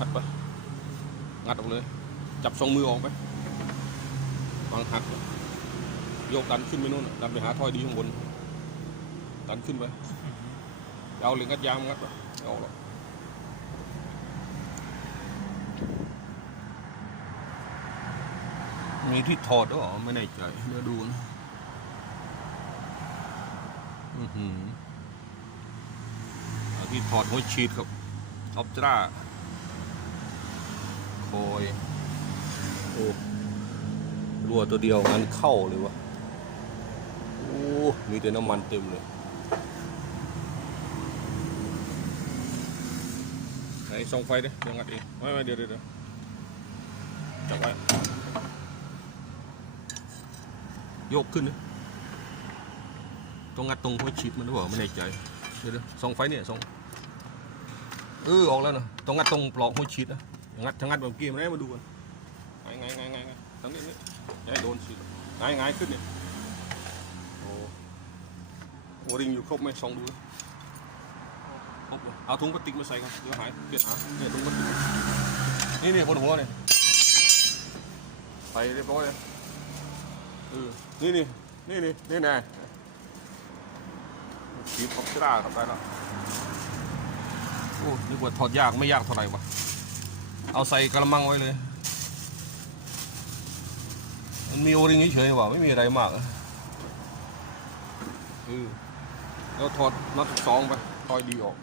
งัดไปงัดออกเลย จับสองมือออกไปวางหักโยกดันขึ้นไปนู่นดันไปหาถ้อยดีข้างบนดันขึ้นไปเอาเหล็กงัดยางงัดไปไม่ออกหรอกมีที่ถอดด้วยหรอไม่แน่ใจเดี๋ยวดูนะอือหือที่ถอดหัวฉีดครับออปตรา คอยโอ้รัวตัวเดียวงานเข้าเลยวะโอ้มีแต่น้ำมันเต็มเลยไหนส่องไฟดิเดี๋ยวงัดเองไม่ไม่เดี๋ยวเดี๋ยวจับไว้ยกขึ้นดิตรงงัดตรงหัวฉีดมันหรือเปล่าไม่แน่ใจเดี๋ยวเดี๋ยวส่องไฟเนี่ยส่องเออออกแล้วนะตรงงัดตรงปลอกหัวฉีดนะ งัดทางงัดแบบเมื่อกี้มาให้มาดูกันไงไงไงไงไงทางนี้นี่ยาให้โดนฉีดไงไงขึ้นเนี่ยโอ้โหริงอยู่ครบไหมส่องดูนะครบเลยเอาถุงพลาสติกมาใส่ครับเดี๋ยวหายเปลี่ยนหาเนี่ยถุงพลาสติกนี่นี่บนหัวเนี่ยใส่เรียบร้อยเลยเออนี่นี่นี่นี่นี่ไงฉีดออกซิราครับได้แล้วโอ้นึกว่าถอดยากไม่ยากเท่าไหร่วะ เอาใส่กระมังไว้เลย มันมีโอริงเฉยๆว่ะไม่มีอะไรมากอะเออแล้วถอดน็อตสองไปคอยดีออก